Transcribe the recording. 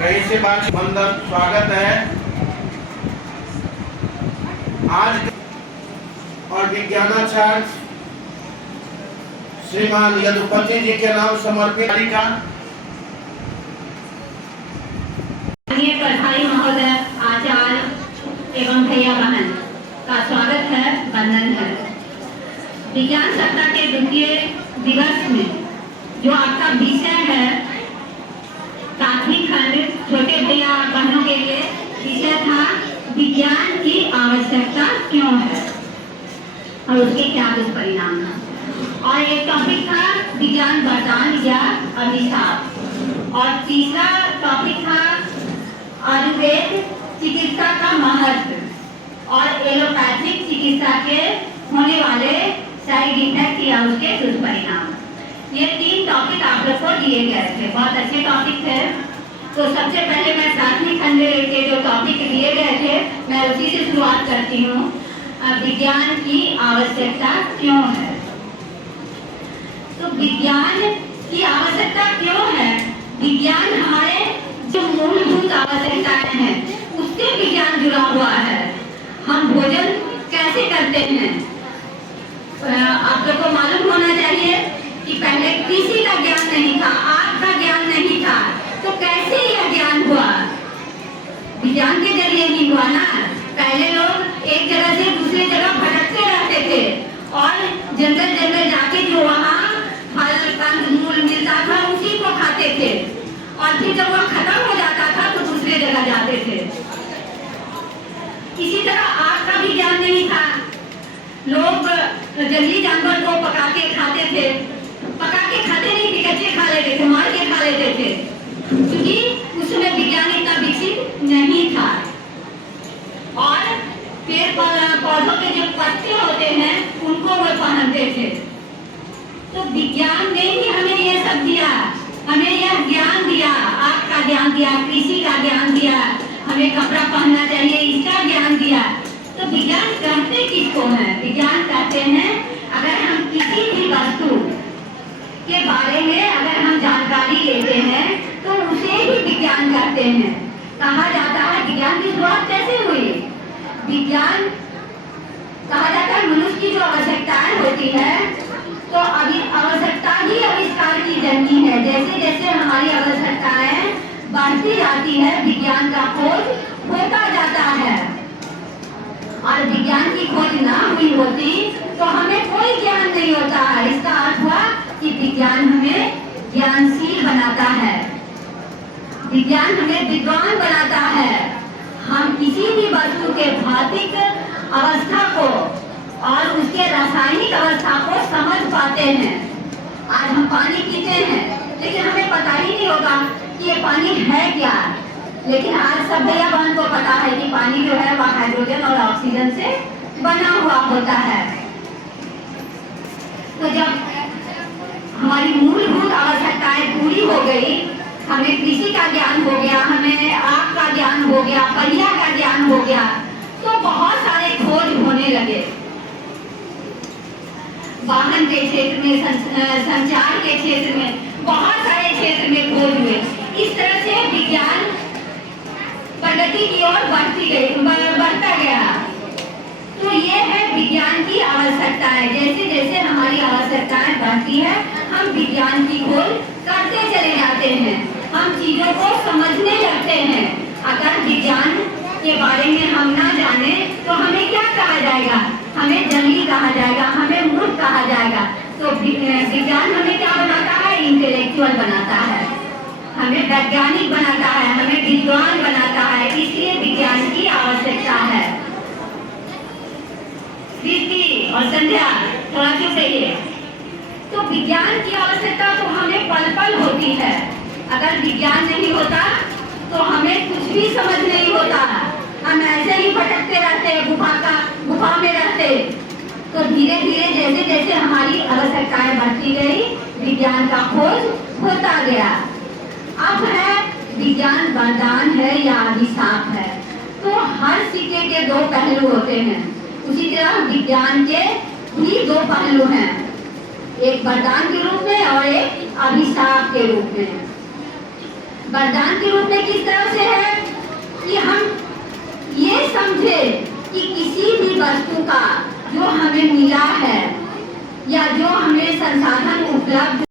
कहीं से बात बंदर स्वागत है आज और विज्ञानाचार्य श्रीमान यदुपति जी के नाम समर्पित का प्रभारी महोदय, आचार्य एवं भैया बहन का स्वागत है, वंदन है। विज्ञान सप्ताह के द्वितीय दिवस में जो आपका विषय है प्राथमिक खंड छोटे भैया बहनों के लिए विषय था विज्ञान की आवश्यकता क्यों है और उसके क्या दुष्परिणाम हैं। और एक टॉपिक था विज्ञान वरदान या अभिशाप और तीसरा टॉपिक था आयुर्वेद चिकित्सा का महत्व और एलोपैथिक चिकित्सा के होने वाले साइड इफेक्ट या उसके दुष्परिणाम। ये 3 टॉपिक आप लोग को दिए गए थे, बहुत अच्छे टॉपिक थे। तो सबसे पहले मैं प्राथमिक खंड के जो टॉपिक दिए गए थे मैं उसी से शुरुआत करती हूँ। विज्ञान की आवश्यकता क्यों है। तो विज्ञान की आवश्यकता क्यों है। विज्ञान हमारे जो मूलभूत आवश्यकताएं हैं उससे विज्ञान जुड़ा हुआ है। हम भोजन कैसे करते हैं, आप लोग को मालूम होना चाहिए कि पहले कृषि का ज्ञान नहीं था, आग का ज्ञान नहीं था, तो कैसे यह ज्ञान हुआ। विज्ञान के जरिए ही हुआ ना। पहले लोग एक जगह से दूसरी जगह भटकते रहते थे और जंगल जंगल जाके जो वहाँ फल कंद मूल मिलता था उसी को खाते थे और फिर जब वह खत्म हो जाता था तो दूसरे जगह जाते थे। इसी तरह आग का भी ज्ञान नहीं था। लोग जंगली जानवर को पका के खाते थे, पका के खाते नहीं थे, कच्चे खा लेते थे, मार के खा लेते थे, क्योंकि उसमें विज्ञान इतना विकसित नहीं था। और पेड़ पौधों के जो पत्ते होते हैं उनको वो पहनते थे। तो विज्ञान ने ही हमें ये सब दिया, हमें यह ज्ञान दिया, आग का ज्ञान दिया, कृषि का ज्ञान दिया, हमें कपड़ा पहनना चाहिए इसका ज्ञान दिया। तो विज्ञान कहते किसको है। विज्ञान कहते हैं अगर हम किसी भी वस्तु के बारे में अगर हम जानकारी लेते हैं तो उसे ही विज्ञान कहते हैं। कहा जाता है विज्ञान की शुरुआत कैसे हुई। विज्ञान कहा जाता है मनुष्य की जो आवश्यकताएं होती है तो अभी आवश्यकता ही आविष्कार की जन्मी है। जैसे जैसे हमारी आवश्यकताएं बढ़ती जाती है विज्ञान का खोज होता जाता है। और विज्ञान की खोज ना हुई होती तो हमें कोई ज्ञान नहीं होता है। इसका अर्थ हुआ कि विज्ञान हमें ज्ञानशील बनाता है, विज्ञान हमें विद्वान बनाता है। हम किसी भी वस्तु के भौतिक अवस्था को और उसके रासायनिक अवस्था को समझ पाते हैं। आज हम पानी पीते हैं लेकिन हमें पता ही नहीं होगा कि ये पानी है क्या। लेकिन आज सब भैया बहन को पता है कि पानी जो है वह हाइड्रोजन और ऑक्सीजन से बना हुआ होता है। तो जब हमारी मूलभूत आवश्यकताएं पूरी हो गई, हमें कृषि का ज्ञान हो गया, हमें आग का ज्ञान हो गया, पहिया का ज्ञान हो गया, तो बहुत सारे खोज होने लगे। वाहन के क्षेत्र में, संचार के क्षेत्र में, बहुत सारे क्षेत्र में खोज हुए। इस तरह से विज्ञान प्रगति की ओर बढ़ता गया। तो ये है विज्ञान की आवश्यकताएं। जैसे जैसे हमारी आवश्यकताएं बढ़ती है हम विज्ञान की खोज करते चले जाते हैं, हम चीजों को समझने लगते हैं। अगर विज्ञान के बारे में हम ना जाने तो हमें क्या कहा जाएगा, हमें जंगली कहा जाएगा, हमें मूर्ख कहा जाएगा। तो विज्ञान हमें क्या बनाता है, इंटेलेक्चुअल बनाता है, हमें वैज्ञानिक बनाता है, हमें विद्वान बनाता है। इसलिए विज्ञान की आवश्यकता है। कृति और संध्या थोड़ा चुप रहिए। तो विज्ञान की आवश्यकता तो हमें पल पल होती है। अगर विज्ञान नहीं होता तो हमें कुछ भी समझ नहीं होता, हम ऐसे ही भटकते रहते, गुफा में रहते। तो धीरे धीरे जैसे जैसे हमारी आवश्यकताएं बढ़ती गई विज्ञान का खोज होता गया। अब है विज्ञान वरदान है या अभिशाप है। तो हर सिक्के के 2 पहलू होते हैं, उसी तरह विज्ञान के भी 2 पहलू हैं, एक वरदान के रूप में और एक अभिशाप के रूप में। वरदान के रूप में किस तरह से है कि हम ये समझे कि किसी भी वस्तु का जो हमें मिला है या जो हमें संसाधन उपलब्ध